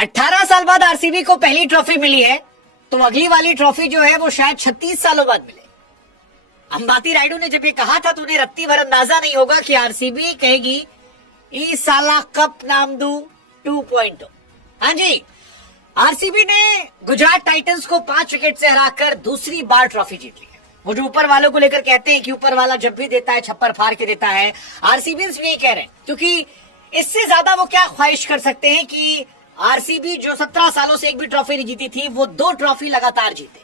18 साल बाद आरसीबी को पहली ट्रॉफी मिली है, तो अगली वाली ट्रॉफी जो है वो शायद 36 सालों बाद मिले। अंबाती रायडू ने जब ये कहा था तो उन्हें रत्ती भर अंदाजा नहीं होगा कि आरसीबी कहेगी इस साला कप नाम दू 2.0। हाँ जी, आरसीबी ने गुजरात टाइटंस को 5 विकेट से हराकर दूसरी बार ट्रॉफी जीत ली है। वो जो ऊपर वालों को लेकर कहते हैं कि ऊपर वाला जब भी देता है छप्पर फाड़ के देता है, आरसीबी भी यही कह रहे हैं, क्योंकि इससे ज्यादा वो क्या ख्वाहिश कर सकते हैं कि आरसीबी जो 17 सालों से एक भी ट्रॉफी नहीं जीती थी, वो 2 ट्रॉफी लगातार जीते।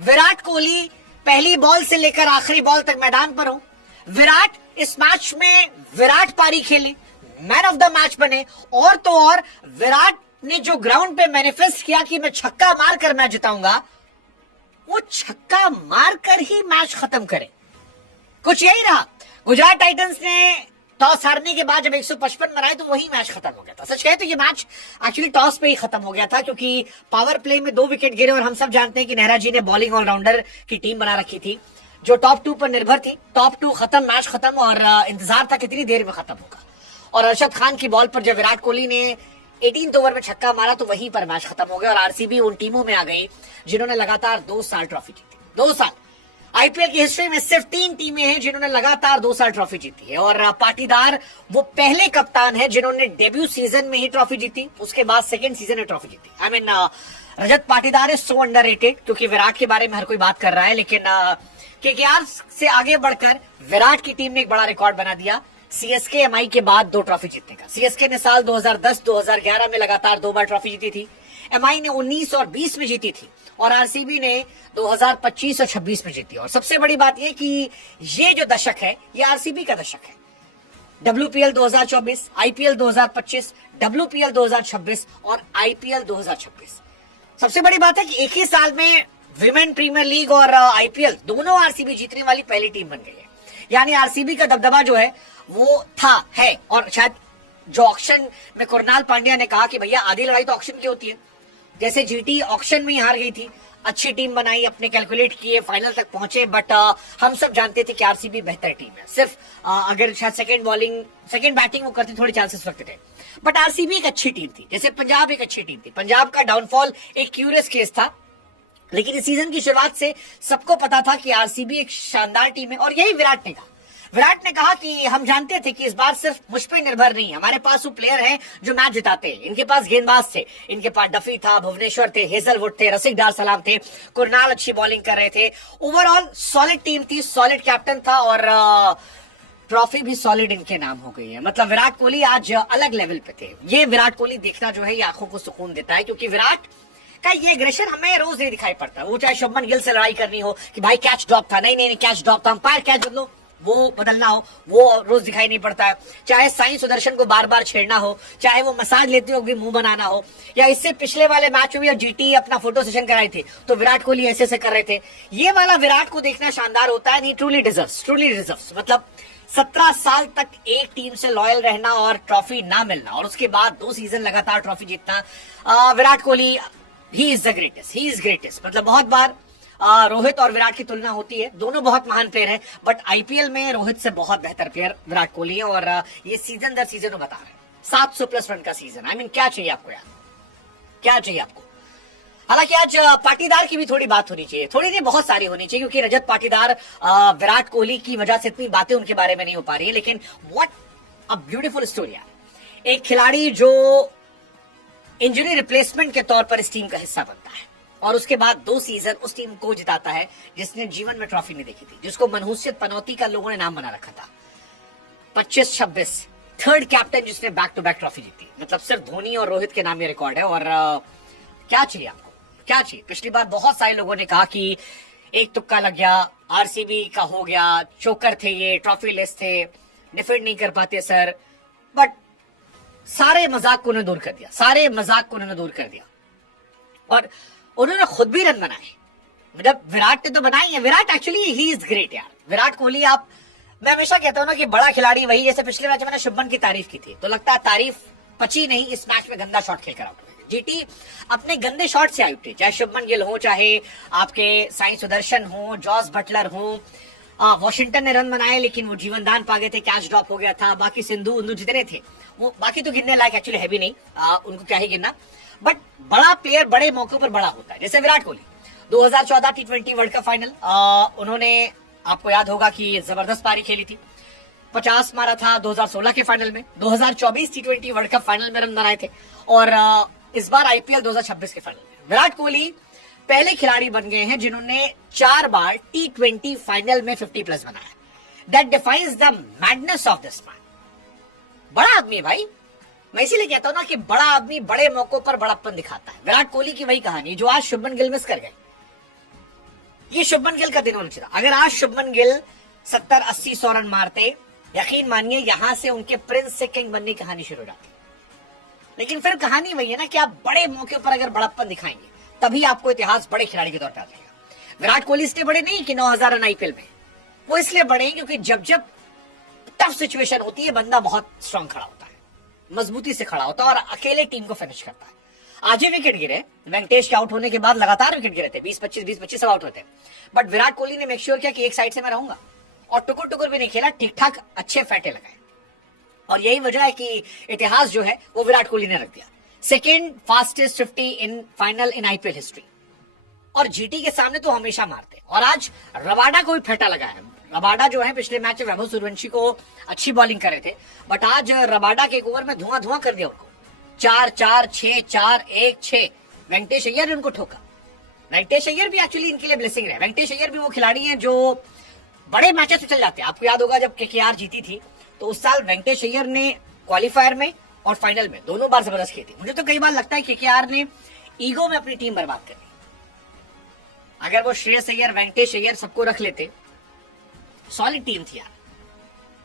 विराट कोहली पहली बॉल से लेकर आखिरी बॉल तक मैदान पर हो। विराट इस मैच में विराट पारी खेले, मैन ऑफ द मैच बने, और तो और विराट ने जो ग्राउंड पे मैनिफेस्ट किया कि मैं छक्का मारकर मैच जिताऊंगा, वो छक्का मारकर ही मैच खत्म करे। कुछ यही रहा। गुजरात टाइटंस ने टॉस हारने के बाद जब 155 बनाए तो वही मैच खत्म हो गया था। सच कहे तो ये मैच एक्चुअली टॉस पे ही खत्म हो गया था, क्योंकि पावर प्ले में 2 विकेट गिरे और हम सब जानते हैं कि नेहरा जी ने बॉलिंग ऑलराउंडर की टीम बना रखी थी जो टॉप 2 पर निर्भर थी। टॉप 2 खत्म, मैच खत्म, और इंतजार था कितनी देर में खत्म होगा। और अरशद खान की बॉल पर जब विराट कोहली ने 18 ओवर में छक्का मारा तो वहीं पर मैच खत्म हो गया और आरसीबी उन टीमों में आ गई जिन्होंने लगातार 2 साल ट्रॉफी जीती। 2 साल। आईपीएल की हिस्ट्री में सिर्फ 3 टीमें हैं जिन्होंने लगातार 2 साल ट्रॉफी जीती है, और पाटीदार वो पहले कप्तान है जिन्होंने डेब्यू सीजन में ही ट्रॉफी जीती, उसके बाद सेकंड सीजन में ट्रॉफी जीती। I mean Rajat Patidar is so underrated, क्योंकि विराट के बारे में हर कोई बात कर रहा है, लेकिन केकेआर से आगे बढ़कर विराट की टीम ने एक बड़ा रिकॉर्ड बना दिया सीएसके एमआई के बाद 2 ट्रॉफी जीतने का। सीएसके ने साल 2010-2011 में लगातार 2 बार ट्रॉफी जीती थी, एमआई ने 19 और 20 में जीती थी, और आरसीबी ने 2025 और 26 में जीती। और सबसे बड़ी बात यह कि ये जो दशक है ये आरसीबी का दशक है। डब्ल्यूपीएल 2024, आईपीएल 2025, डब्ल्यूपीएल 2026 और आईपीएल 2026। सबसे बड़ी बात है कि एक ही साल में विमेन प्रीमियर लीग और आईपीएल दोनों आरसीबी जीतने वाली पहली टीम बन गई है। यानी आरसीबी का दबदबा जो है वो है। और शायद जो ऑक्शन में कुरनाल पांड्या ने कहा कि भैया आधी लड़ाई तो ऑक्शन की होती है, जैसे जीटी ऑक्शन में ही हार गई थी, अच्छी टीम बनाई, अपने कैलकुलेट किए, फाइनल तक पहुंचे, बट हम सब जानते थे कि आरसीबी बेहतर टीम है। सिर्फ अगर शायद सेकंड बैटिंग वो करती थोड़े चांसेस रखते थे, बट आरसीबी एक अच्छी टीम थी। जैसे पंजाब एक अच्छी टीम थी। पंजाब का डाउनफॉल एक क्यूरियस केस था, लेकिन इस सीजन की शुरुआत से सबको पता था कि आरसीबी एक शानदार टीम है। और यही विराट ने कहा। विराट ने कहा कि हम जानते थे कि इस बार सिर्फ मुझ पे निर्भर नहीं, हमारे पास वो प्लेयर हैं जो मैच जिताते हैं। इनके पास गेंदबाज थे, इनके पास डफी था, भुवनेश्वर थे, हेजलवुड थे, रसिक डार सलाम थे, कुरनाल अच्छी बॉलिंग कर रहे थे। ओवरऑल सॉलिड टीम थी, सॉलिड कैप्टन था, और ट्रॉफी भी सॉलिड इनके नाम हो गई है। मतलब विराट कोहली आज अलग लेवल पे थे। ये विराट कोहली देखना जो है ये आंखों को सुकून देता है, क्योंकि विराट का ये एग्रेशन हमें रोज नहीं दिखाई पड़ता। वो चाहे शुभमन गिल से लड़ाई करनी हो कि भाई कैच ड्रॉप था, नहीं कैच ड्रॉप था, अंपायर कैच बदलो, वो बदलना हो, वो रोज दिखाई नहीं पड़ता है। चाहे साई सुदर्शन को बार बार छेड़ना हो, चाहे वो मसाज लेते हो मुंह बनाना हो, या इससे पिछले वाले मैच में भी जीटी अपना फोटो सेशन कराए थे तो विराट कोहली ऐसे कर रहे थे। ये वाला विराट को देखना शानदार होता है। नहीं, ट्रूली डिजर्व्स। मतलब 17 साल तक एक टीम से लॉयल रहना और ट्रॉफी ना मिलना, और उसके बाद 2 सीजन लगातार ट्रॉफी जीतना। Virat Kohli he is the greatest. मतलब बहुत बार रोहित और विराट की तुलना होती है, दोनों बहुत महान प्लेयर हैं, बट आईपीएल में रोहित से बहुत बेहतर प्लेयर विराट कोहली है। और ये सीजन दर सीजन बता रहे हैं 700+ रन का सीजन। आई मीन क्या चाहिए आपको यार, क्या चाहिए आपको। हालांकि आज पाटीदार की भी थोड़ी बात होनी चाहिए, थोड़ी नहीं बहुत सारी होनी चाहिए, क्योंकि रजत पाटीदार विराट कोहली की वजह से इतनी बातें उनके बारे में नहीं हो पा रही है। लेकिन व्हाट अ ब्यूटीफुल स्टोरी यार। एक खिलाड़ी जो इंजरी रिप्लेसमेंट के तौर पर इस टीम का हिस्सा बनता है, और उसके बाद 2 सीजन उस टीम को जिताता है जिसने जीवन में ट्रॉफी नहीं देखी थी, जिसको मनहूसियत पनौती का लोगों ने नाम बना रखा था। 25-26 थर्ड कैप्टन जिसने बैक टू बैक ट्रॉफी जीती। मतलब सिर्फ धोनी और रोहित के नाम ये रिकॉर्ड है। और क्या चाहिए आपको, क्या चाहिए। पिछली बार बहुत सारे लोगों ने कहा कि एक तुक्का लग गया, आरसीबी का हो गया, चोकर थे ये, ट्रॉफी लेस थे, डिफेंड नहीं कर पाते सर, बट सारे मजाक को उन्होंने दूर कर दिया, और उन्होंने खुद भी रन बनाए। मतलब विराट ने तो बनाई है। Virat actually he is great यार। विराट कोहली, मैं हमेशा कहता हूं ना कि बड़ा खिलाड़ी वही, जैसे पिछले मैच में मैंने शुभमन की तारीफ की थी तो लगता है तारीफ पची नहीं, इस मैच में गंदा शॉट खेलकर आउट हुए। जीटी अपने गंदे शॉट से आउट हुई, चाहे शुभमन गिल हो, चाहे आपके साई सुदर्शन हो, जॉस बटलर हो। वॉशिंगटन ने रन बनाए लेकिन वो जीवन दान पा गए थे, कैच ड्रॉप हो गया था। बाकी सिंधु जितने थे वो बाकी तो गिनने लायक एक्चुअली है भी नहीं, उनको क्या ही गिनना। बट बड़ा प्लेयर बड़े मौकों पर बड़ा होता है। जैसे Virat Kohli 2014 T20 world cup final, उन्होंने आपको याद होगा कि जबरदस्त पारी खेली थी, 50 मारा था 2016 के फाइनल में, 2024 T20 वर्ल्ड कप फाइनल में रन बनाए थे, और इस बार IPL 2026 के फाइनल में विराट कोहली पहले खिलाड़ी बन गए हैं जिन्होंने 4 बार T20 फाइनल में 50+ बनाया। That defines the madness of this man. बड़ा आदमी है भाई, मैं इसीलिए कहता हूं ना कि बड़ा आदमी बड़े मौकों पर बड़प्पन दिखाता है। विराट कोहली की वही कहानी जो आज शुभमन गिल मिस कर गए। ये शुभमन गिल का दिन होना चाहिए। अगर आज शुभमन गिल 70-80-100 रन मारते, यकीन मानिए यहां से उनके प्रिंस से किंग बनने की कहानी शुरू हो जाती। लेकिन फिर कहानी वही है ना कि आप बड़े मौके पर अगर बड़प्पन दिखाएंगे तभी आपको इतिहास बड़े खिलाड़ी के तौर पर आ जाएगा। विराट कोहली इसलिए बड़े नहीं कि 9000 रन IPL में, वो इसलिए बड़े हैं क्योंकि जब जब टफ सिचुएशन होती है बंदा बहुत स्ट्रांग खड़ा होता है, मजबूती से खड़ा होता है और अकेले टीम को फिनिश करता है। आज ही विकेट गिरे, वेंकटेश के आउट होने के बाद लगातार विकेट गिरे थे, 20-25 सब आउट होते, बट विराट कोहली ने मेक श्योर किया कि एक साइड से मैं रहूंगा, और टुकुर टुकुर भी नहीं खेला, ठीक ठाक अच्छे फैटे लगाए, और यही वजह है कि इतिहास जो है वो विराट कोहली ने रख दिया। Second fastest 50 in final in IPL history, और GT के सामने तो हमेशा मारते। और आज रबाडा को भी फेंटा लगा है। रबाडा जो है पिछले मैच में वैभव सूर्यवंशी को अच्छी बॉलिंग कर रहे थे, बट आज रबाडा के एक ओवर में धुआं धुआं कर दिया उनको। 4-4, 6-4, 1-6 वेंकटेश अय्यर ने उनको ठोका। वेंकटेश अय्यर भी एक्चुअली इनके लिए ब्लेसिंग रहे। वेंकटेश अय्यर भी वो खिलाड़ी हैं जो बड़े मैचेस में चल जाते हैं। आपको याद होगा जब KKR जीती थी तो उस साल वेंकटेश अय्यर ने क्वालिफायर में और फाइनल में दोनों बार जबरदस्त खेली। मुझे तो कई बार लगता है KKR ने ईगो में अपनी टीम बर्बाद कर दी। अगर वो श्रेयस अय्यर, वेंकटेश अय्यर सबको रख लेते, सॉलिड टीम थी यार।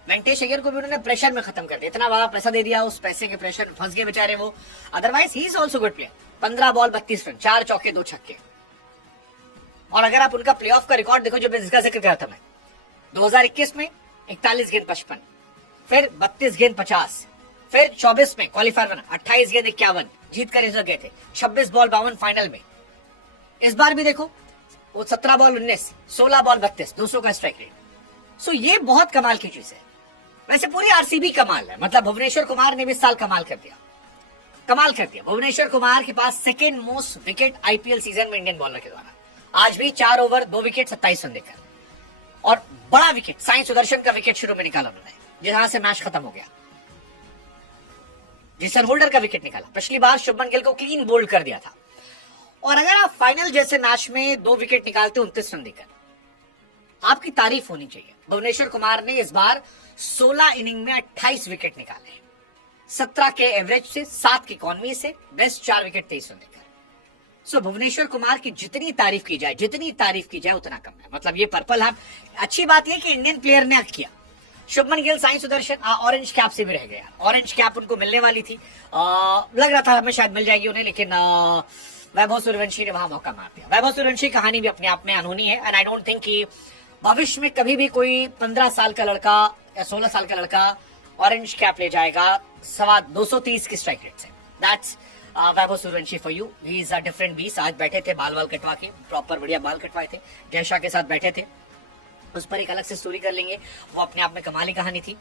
वेंकटेश अय्यर को भी उन्होंने प्रेशर में खत्म कर दिया, इतना बड़ा पैसा दे दिया, उस पैसे के प्रेशर में फंस गए बेचारे वो। Otherwise he is also good player. 15 ball 32 run, 4 चौके 2 छक्के। और अगर आप उनका प्लेऑफ का रिकॉर्ड देखो जो मैं जिसका जिक्र करता मैं, 2021 में 41 गेंद 55, फिर 32 गेंद 50, फिर 24 में क्वालिफायर बना, 28 गेंद 51 जीत कर इस गए थे, 26 बॉल 52 फाइनल में। इस बार भी देखो वो 17 बॉल 19, 16 बॉल 32, 200 का स्ट्राइक रेट। सो ये बहुत कमाल की चीज है। वैसे पूरी RCB कमाल है, मतलब भुवनेश्वर कुमार ने भी इस साल कमाल कर दिया, कमाल कर दिया। भुवनेश्वर कुमार के पास second most wicket IPL season में इंडियन बॉलर के द्वारा। आज भी 4 ओवर 2 विकेट 27 रन देकर, और बड़ा विकेट साई सुदर्शन का विकेट शुरू में निकाला उन्होंने, जहां से मैच खत्म हो गया। जेसन होल्डर का विकेट निकाला। पिछली बार शुभमन गिल को क्लीन बोल्ड कर दिया था। और अगर आप फाइनल जैसे मैच में 2 विकेट निकालते 29 रन देकर, आपकी तारीफ होनी चाहिए। भुवनेश्वर कुमार ने इस बार 16 इनिंग में 28 विकेट निकाले, 17 के एवरेज से, 7 की इकॉनमी से, बेस्ट 4 विकेट 23 रन देकर। सो भुवनेश्वर कुमार की जितनी तारीफ की जाए उतना कम है। मतलब ये पर्पल है। अच्छी बात यह कि इंडियन प्लेयर ने किया। शुभमन गिल, साई सुदर्शन ऑरेंज कैप से भी रह गए। ऑरेंज कैप उनको मिलने वाली थी, लग रहा था हमें शायद मिल जाएगी उन्हें, लेकिन वैभव सूर्यवंशी ने वहां मौका मार दिया। वैभव सूर्यवंशी की कहानी भी अपने आप में अनहोनी है, एंड आई डोंट थिंक कि भविष्य में कभी भी कोई 15 साल का लड़का या 16 साल का लड़का ऑरेंज कैप ले जाएगा 230 की स्ट्राइक रेट से। That's Vaibhav Suryavanshi for you. He is a different बीस। आज बैठे थे बाल कटवा के, प्रॉपर बढ़िया बाल कटवाए थे, जयशा के साथ बैठे थे। उस पर एक अलग से स्टोरी कर लेंगे, वो अपने आप में कमाल की कहानी थी।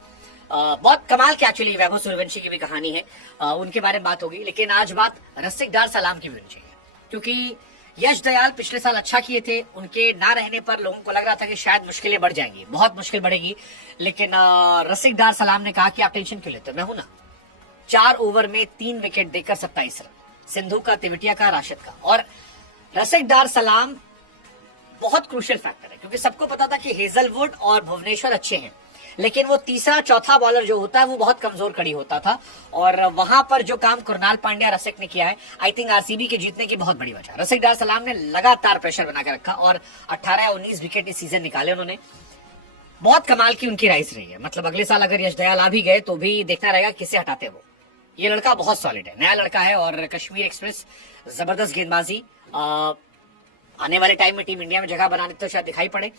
बहुत कमाल की एक्चुअली वैभव सूर्यवंशी की भी कहानी है, उनके बारे में बात होगी। लेकिन आज बात रसिक डार सलाम की भी होनी चाहिए, क्योंकि यश दयाल पिछले साल अच्छा किए थे। उनके ना रहने पर लोगों को लग रहा था कि शायद मुश्किलें बढ़ जाएंगी, बहुत मुश्किल बढ़ेगी। लेकिन रसिक डार सलाम ने कहा कि आप टेंशन क्यों लेते हो, मैं हूं ना। 4 ओवर में 3 विकेट देकर 27 रन, सिंधु का, तिवटिया का, राशिद का। और रसिक डार सलाम बहुत क्रूशियल फैक्टर है, क्योंकि सबको पता था कि हेजलवुड और भुवनेश्वर अच्छे हैं, लेकिन वो तीसरा चौथा बॉलर जो होता है वो बहुत कमजोर कड़ी होता था। और वहां पर जो काम कुरनाल पांड्या, रसिक ने किया है, आई थिंक RCB के जीतने की बहुत बड़ी वजह। रसिक डार सलाम ने लगातार प्रेशर बनाकर रखा और 18 या 19 विकेट इस सीजन निकाले उन्होंने। बहुत कमाल की उनकी राइस रही है। मतलब अगले साल अगर यश दयाल आ भी गए तो भी देखना रहेगा किसे हटाते वो। ये लड़का बहुत सॉलिड है, नया लड़का है। और कश्मीर एक्सप्रेस जबरदस्त गेंदबाजी, आने वाले टाइम में टीम इंडिया में जगह बनाने तो शायद दिखाई पड़े।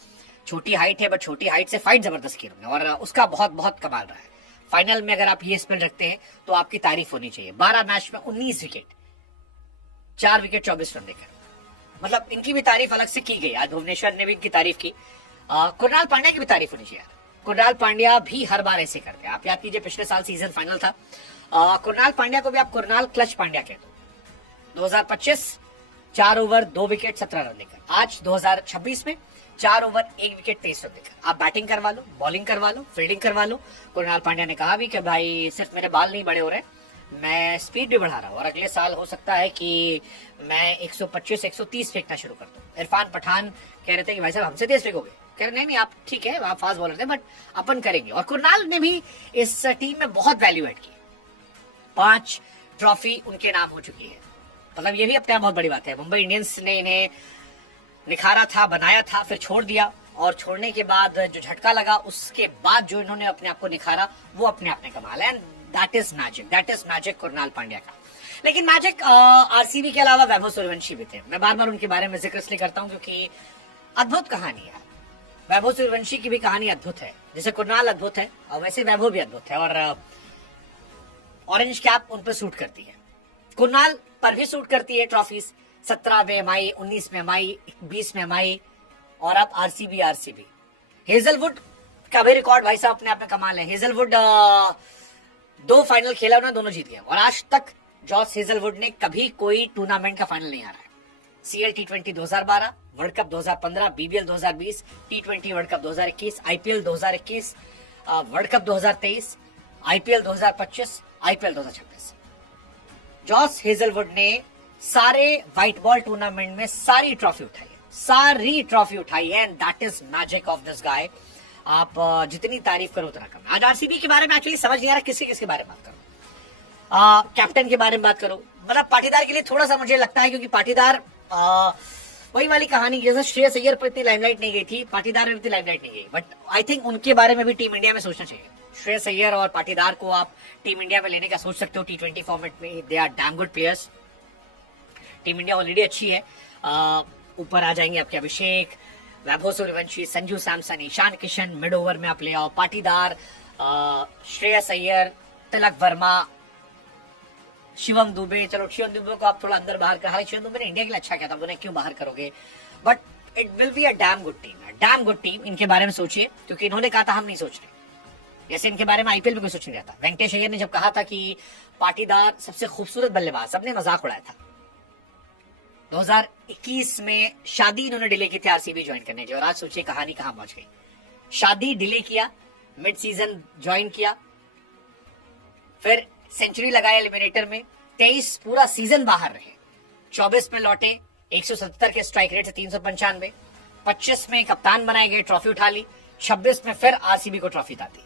छोटी हाइट है, बट छोटी हाइट से फाइट जबरदस्त की उन्होंने, और उसका बहुत बहुत कमाल रहा है। फाइनल में अगर आप ये स्पेल रखते हैं तो आपकी तारीफ होनी चाहिए। 12 मैच में 19 विकेट, 4 विकेट 24 रन देकर, मतलब इनकी भी तारीफ अलग से की गई। आज भुवनेश्वर ने भी इनकी तारीफ की। कुरनाल पांड्या की भी तारीफ होनी चाहिए। कुरनाल पांड्या भी हर बार ऐसे करते हैं। आप याद कीजिए पिछले साल सीजन फाइनल था, कुरनाल पांड्या को भी आप कुरनाल क्लच पांड्या कह दो, 2025 4 ओवर 2 विकेट 17 रन लेकर, आज 2026 में 4 ओवर 1 विकेट 23 रन लेकर आप बैटिंग करवा लो, बॉलिंग करवा लो, फील्डिंग करवा लो। कुणाल पांड्या ने कहा भी कि भाई सिर्फ मेरे बाल नहीं बड़े हो रहे, मैं स्पीड भी बढ़ा रहा हूँ और अगले साल हो सकता है कि मैं 125-130 फेंकना शुरू कर दूं। इरफान पठान कह रहे थे कि भाई साहब हमसे तेज फेंकोगे, कह रहे नहीं आप ठीक है, आप फास्ट बॉलर थे बट अपन करेंगे। और कुणाल ने भी इस टीम में बहुत वैल्यू ऐड की, 5 ट्रॉफी उनके नाम हो चुकी है, मतलब ये भी अपने आप बहुत बड़ी बात है। मुंबई इंडियंस ने इन्हें निखारा था, बनाया था, फिर छोड़ दिया और छोड़ने के बाद जो झटका लगा उसके बाद जो इन्होंने अपने आप को निखारा वो अपने आप में कमाल है। That is magic Kunal Pandya का। लेकिन मैजिक आरसीबी के अलावा वैभव सूर्यवंशी भी थे। मैं बार बार उनके बारे में जिक्र इसलिए करता हूं क्योंकि अद्भुत कहानी है। वैभव सूर्यवंशी की भी कहानी अद्भुत है, जैसे कुणाल अद्भुत है और वैसे वैभव भी अद्भुत है। और ऑरेंज कैप उन पर सूट करती है, कुणाल पर भी सूट करती है ट्रॉफीज। 17 में एमआई, 19 में एमआई, 20 में एमआई और अब आरसीबी। हेजलवुड का भी रिकॉर्ड भाई साहब अपने आप में कमाल है। हेजलवुड 2 फाइनल खेला, उन्होंने दोनों जीत गए और आज तक जॉस हेजलवुड ने कभी कोई टूर्नामेंट का फाइनल नहीं हारा है। CL T20 2012, world cup 2015, BBL 2020, T20 world cup 2021, IPL 2021, world cup 2023, IPL 2025, IPL 2026। Josh Hazlewood ने सारे व्हाइट बॉल टूर्नामेंट में सारी ट्रॉफी उठाई है and that is magic of this guy. आप जितनी तारीफ करो उतना कम। आज आरसीबी के बारे में एक्चुअली समझ नहीं आ रहा किसके बारे में बात करो। कैप्टन के बारे में बात करो, मतलब पाटीदार के लिए थोड़ा सा मुझे लगता है क्योंकि पाटीदार वही वाली कहानी, जैसे श्रेयस अय्यर पर इतनी लाइमलाइट नहीं गई थी, पाटीदार में इतनी लाइमलाइट नहीं गई, बट आई थिंक उनके बारे में भी टीम इंडिया में सोचना चाहिए। श्रेयस अय्यर और पाटीदार को आप टीम इंडिया में लेने का सोच सकते हो T20 फॉर्मेट में। They are damn good players. Team India already अच्छी है। ऊपर आ जाएंगे आपके अभिषेक, वैभव सूर्यवंशी, संजू सैमसन, ईशान किशन। मिड ओवर में आप ले आओ पाटीदार, श्रेयस अय्यर, तिलक वर्मा, शिवम दुबे। चलो शिवम दुबे को आप थोड़ा अंदर बाहर कर, हालांकि शिवम दुबे ने इंडिया के लिए अच्छा किया था, उन्हें क्यों बाहर करोगे, but it will be a damn good team. इनके बारे में सोचिए क्योंकि इन्होंने कहा था हम नहीं सोच रहे, जैसे इनके बारे में आईपीएल में कोई सोच नहीं रहा था। वेंकटेश अय्यर ने जब कहा था कि पाटीदार सबसे खूबसूरत बल्लेबाज, सबने मजाक उड़ाया था। 2021 में शादी इन्होंने डिले की थी आरसीबी ज्वाइन करने की, और आज सोचिए कहानी कहां पहुंच गई। शादी डिले किया, मिड सीजन ज्वाइन किया, फिर सेंचुरी लगाया एलिमिनेटर में, 23 पूरा सीजन बाहर रहे, 24 में लौटे 170 के स्ट्राइक रेट से 395, 25 में कप्तान बनाए गए, ट्रॉफी उठा ली, 26 में फिर आरसीबी को ट्रॉफी आती।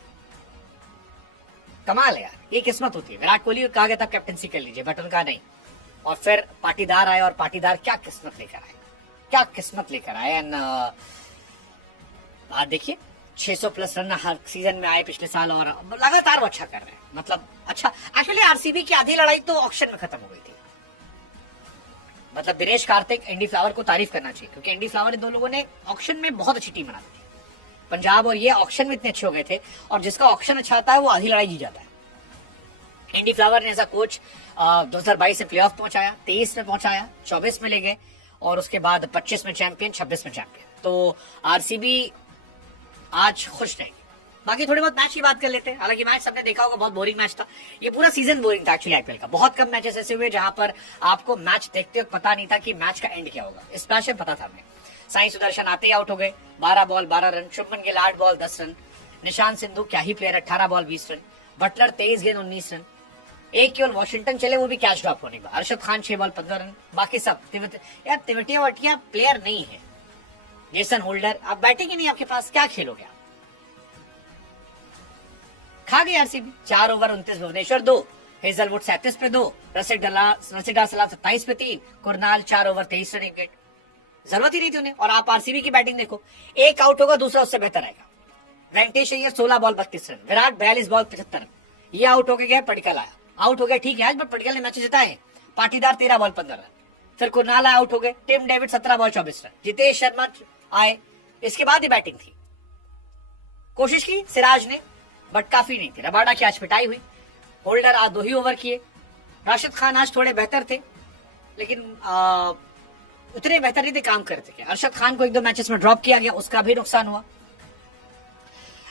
कमाल है यार, ये किस्मत होती है। विराट कोहली को कहा गया था कैप्टनसी कर लीजिए, बट उनका नहीं, और फिर पाटीदार आए और पाटीदार क्या किस्मत लेकर आए एंड देखिए 600 प्लस रन हर सीजन में आए पिछले साल और लगातार वो अच्छा कर रहे हैं। मतलब अच्छा, एक्चुअली आरसीबी की आधी लड़ाई तो ऑक्शन में खत्म हो गई थी। मतलब दिनेश कार्तिक, एंडी फ्लावर को तारीफ करना चाहिए क्योंकि एंडी फ्लावर दो लोगों ने ऑक्शन में बहुत अच्छी टीम बना दी थी। पंजाब और ये ऑक्शन में इतने अच्छे हो गए थे, और जिसका ऑक्शन अच्छा आता है वो आधी लड़ाई जीत जाता है। एंडी फ्लावर ने एज अ कोच 2022 में प्लेऑफ पहुंचाया, 23 में पहुंचाया, 24 में ले गए और उसके बाद 25 में चैंपियन, 26 में चैंपियन। तो आरसीबी आज खुश रहेगी। बाकी थोड़े बहुत मैच की बात कर लेते हैं। हालांकि मैच सबने देखा होगा, बहुत बोरिंग मैच था। ये पूरा सीजन बोरिंग था एक्चुअली आईपीएल का। बहुत कम मैचेस ऐसे हुए जहां पर आपको मैच देखते वक्त पता नहीं था कि मैच का एंड क्या होगा। इस मैच में पता था हमें। साई सुदर्शन आते ही आउट हो गए, 12 ball 12 run. Shubman Gill 8 ball 10 run. Nishant Sindhu क्या ही प्लेयर, 18 बॉल 20 रन। बटलर 23 गेंद 19 रन। एक केवल वॉशिंगटन चले, वो भी कैच ड्रॉप होने का। Arshad Khan 6 ball 15 run. बाकी सब यार तिवटिया वटिया प्लेयर नहीं है। जेसन होल्डर, आप बैटिंग ही नहीं आपके पास, क्या खेलोगे आप? खा गई आरसीबी। 4 ओवर 29 भुवनेश्वर 2, हेजलवुड 37 पे 2, रसिक डार सलाम 27 पे 3, कुरनाल 4 ओवर 23 रन विकेट। जरूरत ही नहीं थी उन्हें। और आप आरसीबी की बैटिंग देखो, एक आउट होगा दूसरा उससे बेहतर आएगा। Venkatesh Iyer 16 ball 32 run, Virat 42 ball 75 run. ये आउट होके गया, पटिकल आया, आउट हो गया, ठीक है आज, बट पटिकल ने मैच जिताए। Patidar 13 ball 15 run. फिर कुरनाल आउट हो गए। Tim David 17 ball 24 run. Jitesh Sharma आए, इसके बाद ही बैटिंग थी। कोशिश की सिराज ने, बट काफी नहीं थी। रबाडा की आज पिटाई हुई। होल्डर आज 2 ही ओवर किए। राशिद खान आज थोड़े बेहतर थे, लेकिन उतने बेहतर नहीं थे, काम करते थे। अरशद खान को 1-2 मैचेस में ड्रॉप किया गया, उसका भी नुकसान हुआ।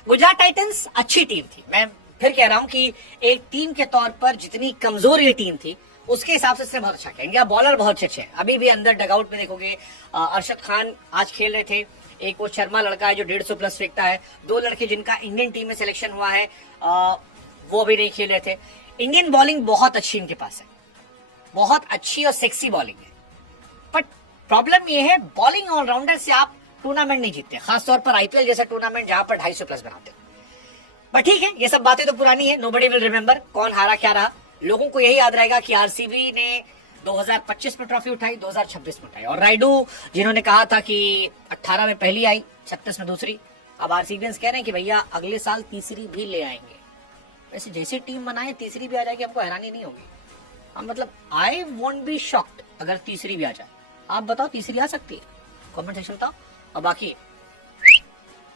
गुजरात टाइटंस अच्छी टीम थी। मैं फिर कह रहा हूं कि एक टीम के तौर पर जितनी कमजोर ये टीम थी, उसके हिसाब से इसने बहुत अच्छा किया। इनका बॉलर बहुत अच्छे हैं। अभी भी अंदर डगआउट में देखोगे अरशद खान आज खेल रहे थे, एक वो शर्मा लड़का है जो 150 प्लस फेंकता है, 2 लड़के जिनका इंडियन टीम में सिलेक्शन हुआ है वो भी नहीं खेल रहे थे। इंडियन बॉलिंग बहुत अच्छी इनके पास है, बहुत अच्छी और सेक्सी बॉलिंग है। बट प्रॉब्लम ये है बॉलिंग ऑलराउंडर से आप टूर्नामेंट नहीं जीतते, खासतौर पर आईपीएल जैसा टूर्नामेंट जहां पर 250 प्लस बनाते हो। बट ठीक है, ये सब बातें तो पुरानी है, नोबडी विल रिमेंबर कौन हारा क्या रहा। लोगों को यही याद रहेगा कि आरसीबी ने 2025 में ट्रॉफी उठाई, 2026 में उठाई, और राइडू जिन्होंने कहा था कि 18 में पहली आई, 36 में दूसरी। अब आरसीबियंस कह रहे हैं कि भैया अगले साल तीसरी भी ले आएंगे। वैसे जैसी टीम बनाए तीसरी भी आ जाएगी, हमको हैरानी नहीं होगी। हम मतलब आई वोंट बी शॉक्ड अगर तीसरी भी आ जाए। आप बताओ तीसरी आ सकती है? कमेंट सेक्शन बताओ। और बाकी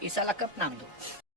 इस साल कप नाम दो।